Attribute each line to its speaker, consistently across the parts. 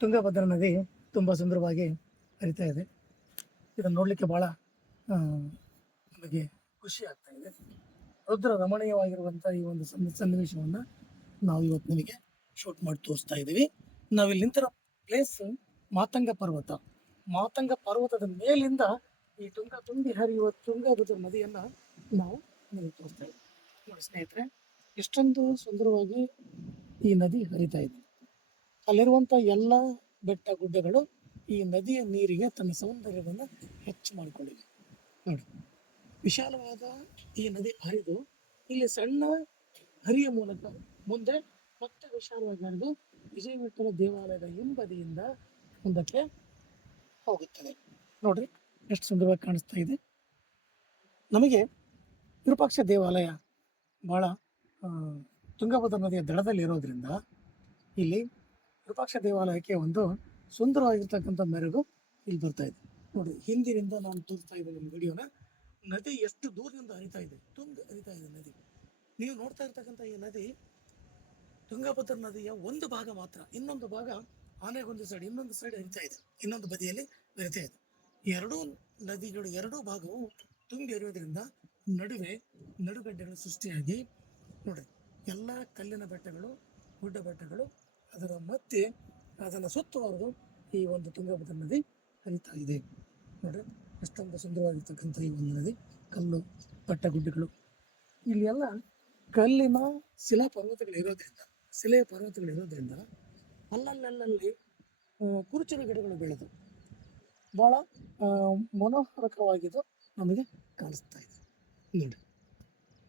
Speaker 1: ತುಂಗಭದ್ರಾ ನದಿ ತುಂಬ ಸುಂದರವಾಗಿ ಹರಿತಾ ಇದೆ. ಇದನ್ನು ನೋಡಲಿಕ್ಕೆ ಭಾಳ ನಮಗೆ ಖುಷಿ ಆಗ್ತಾ ಇದೆ. ರುದ್ರ ರಮಣೀಯವಾಗಿರುವಂಥ ಈ ಒಂದು ಸನ್ನಿ, ಸನ್ನಿವೇಶವನ್ನು ನಾವು ಇವತ್ತು ನಿಮಗೆ ಶೂಟ್ ಮಾಡಿ ತೋರಿಸ್ತಾ ಇದ್ದೀವಿ. ನಾವಿಲ್ಲಿ ನಿಂತಿರೋ ಪ್ಲೇಸ್ ಮಾತಂಗ ಪರ್ವತ. ಮಾತಂಗ ಪರ್ವತದ ಮೇಲಿಂದ ಈ ತುಂಗ ತುಂಬಿ ಹರಿಯುವ ತುಂಗಭದ್ರ ನದಿಯನ್ನು ನಾವು ನಿಮಗೆ ತೋರಿಸ್ತಾ ಇದ್ದೀವಿ. ನೋಡಿ ಸ್ನೇಹಿತರೆ, ಎಷ್ಟೊಂದು ಸುಂದರವಾಗಿ ಈ ನದಿ ಹರಿತಾ ಇದೆ. ಅಲ್ಲಿರುವಂಥ ಎಲ್ಲ ಬೆಟ್ಟ ಗುಡ್ಡಗಳು ಈ ನದಿಯ ನೀರಿಗೆ ತನ್ನ ಸೌಂದರ್ಯವನ್ನು ಹೆಚ್ಚು ಮಾಡಿಕೊಂಡಿವೆ. ನೋಡಿ, ವಿಶಾಲವಾದ ಈ ನದಿ ಹರಿದು ಇಲ್ಲಿ ಸಣ್ಣ ಹರಿಯ ಮೂಲಕ ಮುಂದೆ ಮತ್ತೆ ವಿಶಾಲವಾಗಿ ಹರಿದು ವಿಜಯವಿಠಲ ದೇವಾಲಯದ ಹಿಂಬದಿಯಿಂದ ಮುಂದಕ್ಕೆ ಹೋಗುತ್ತದೆ. ನೋಡ್ರಿ, ಎಷ್ಟು ಸುಂದರವಾಗಿ ಕಾಣಿಸ್ತಾ ಇದೆ. ನಮಗೆ ವಿರೂಪಾಕ್ಷ ದೇವಾಲಯ ಭಾಳ ತುಂಗಭದ್ರಾ ನದಿಯ ದಡದಲ್ಲಿ ಇರೋದ್ರಿಂದ ಇಲ್ಲಿ ವಿರೂಪಾಕ್ಷ ದೇವಾಲಯಕ್ಕೆ ಒಂದು ಸುಂದರವಾಗಿರ್ತಕ್ಕಂಥ ಮೆರಗು ಇಲ್ಲಿ ಬರ್ತಾ ಇದೆ. ನೋಡಿ, ಹಿಂದಿನಿಂದ ನಾನು ತೋರಿಸ್ತಾ ಇದ್ದೀನಿ ನಿಮ್ಮ ವಿಡಿಯೋನ. ನದಿ ಎಷ್ಟು ದೂರದಿಂದ ಹರಿತಾ ಇದೆ? ತುಂಗ ಹರಿತಾ ಇದೆ ನದಿ. ನೀವು ನೋಡ್ತಾ ಇರ್ತಕ್ಕಂಥ ಈ ನದಿ ತುಂಗಭದ್ರ ನದಿಯ ಒಂದು ಭಾಗ ಮಾತ್ರ. ಇನ್ನೊಂದು ಭಾಗ ಆನೆಗೊಂದು ಸೈಡ್ ಇನ್ನೊಂದು ಸೈಡ್ ಹರಿತಾ ಇದೆ. ಇನ್ನೊಂದು ಬದಿಯಲ್ಲಿ ಹರಿತಾ ಇದೆ. ಎರಡೂ ನದಿಗಳು, ಎರಡೂ ಭಾಗವು ತುಂಬಿ ಹರಿಯೋದ್ರಿಂದ ನಡುವೆ ನಡುಗಡ್ಡೆಗಳು ಸೃಷ್ಟಿಯಾಗಿ ನೋಡಿ, ಎಲ್ಲ ಕಲ್ಲಿನ ಬೆಟ್ಟಗಳು, ಗುಡ್ಡ ಬೆಟ್ಟಗಳು ಅದರ ಮತ್ತೆ ಅದನ್ನು ಸುತ್ತುವರೆದು ಈ ಒಂದು ತುಂಗಭದ್ರಾ ನದಿ ಹರಿತಾ ಇದೆ. ನೋಡ್ರಿ ಎಷ್ಟೊಂದು ಸುಂದರವಾಗಿರ್ತಕ್ಕಂಥ ಈ ಒಂದು ನದಿ, ಕಲ್ಲು ಪಟ್ಟ ಗುಡ್ಡಗಳು ಇಲ್ಲಿ ಎಲ್ಲ ಕಲ್ಲಿನ ಶಿಲಾ ಪರ್ವತಗಳು ಇರೋದ್ರಿಂದ, ಶಿಲೆಯ ಪರ್ವತಗಳು ಇರೋದ್ರಿಂದ ಅಲ್ಲಲ್ಲಲ್ಲಿ ಕುರುಚಿನ ಗಿಡಗಳು ಬೆಳೆದು ಬಹಳ ಮನೋಹರಕವಾಗಿದ್ದು ನಮಗೆ ಕಾಣಿಸ್ತಾ ಇದೆ. ನೋಡಿ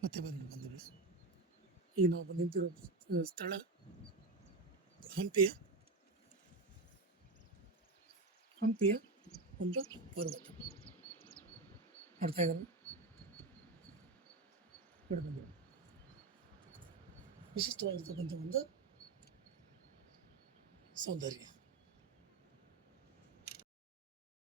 Speaker 1: ಮತ್ತೆ ಬಂದು ಬಂದು ಈಗ ನಾವು ನಿಂತಿರೋ ಸ್ಥಳ ಹಂಪಿಯ ಹಂಪಿಯ ಒಂದು ಪರ್ವತ ಅರ್ಥ ಆಗಲ್ಲ ಹಿಡಿದು ವಿಶಿಷ್ಟವಾಗಿರ್ತಕ್ಕಂಥ ಒಂದು ಸೌಂದರ್ಯ